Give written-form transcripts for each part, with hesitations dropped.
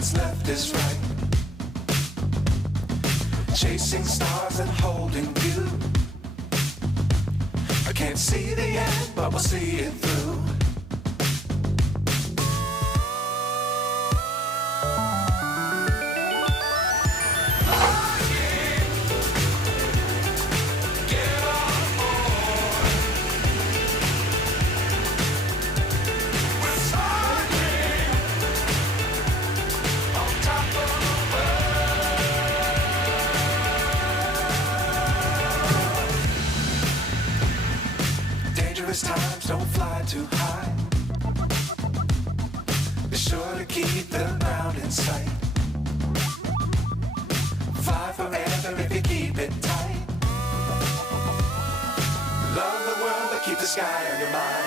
what's left is right. Chasing stars and holding you. I can't see the end, but we'll see it through. Times don't fly too high. Be sure to keep the ground in sight. Fly forever if you keep it tight. Love the world, but keep the sky on your mind.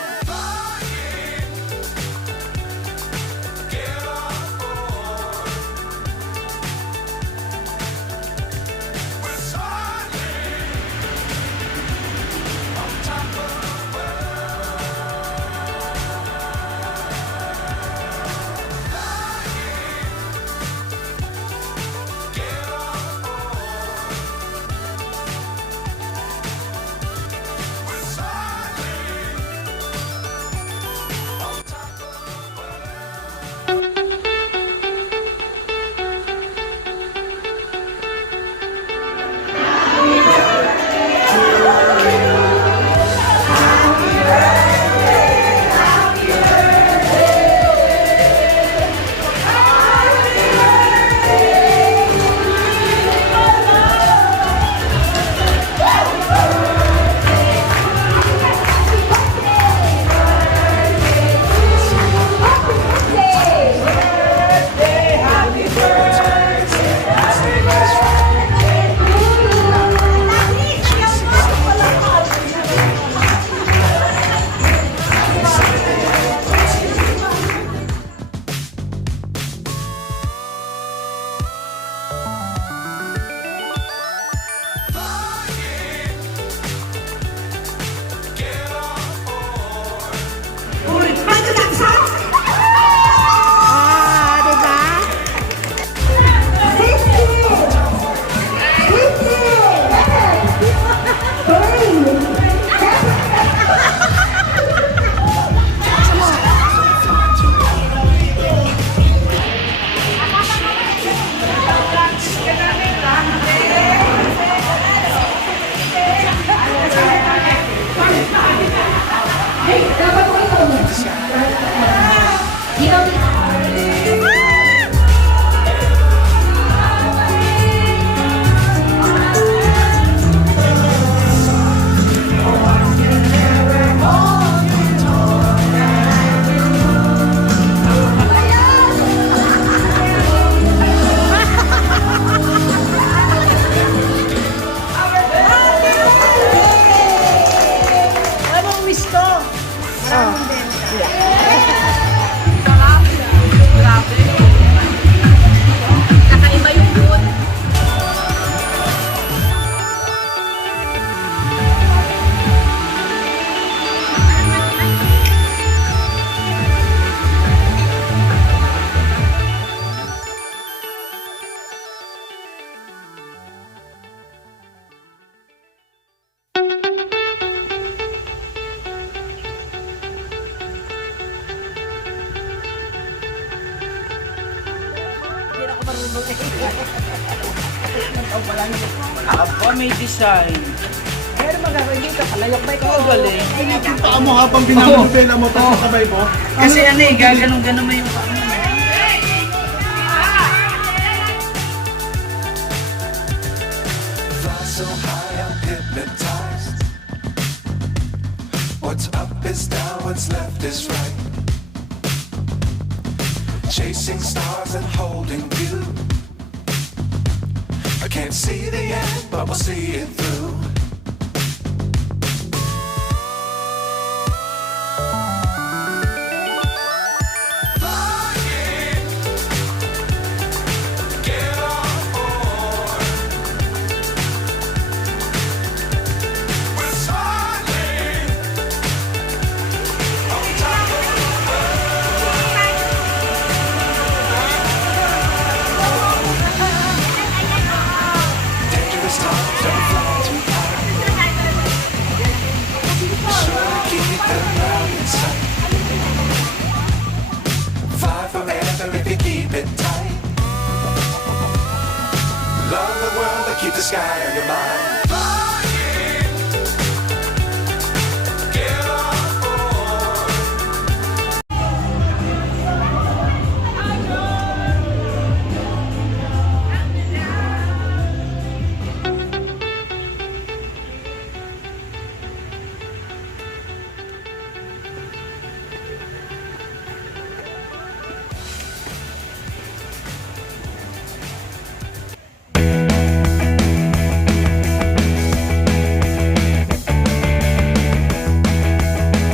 Aba, may design. Pero magagawin ka, palayok ba ito? Galing. Yung paa mo habang binanubela mo, tapos sabay mo. Kasi ano eh, gaganong-ganon mo yung paa mo. Fly so high, I'm hypnotized. What's up is down, what's left is right. Chasing stars and holding you. I can't see the end, but we'll see it through. keep the sky on your mind.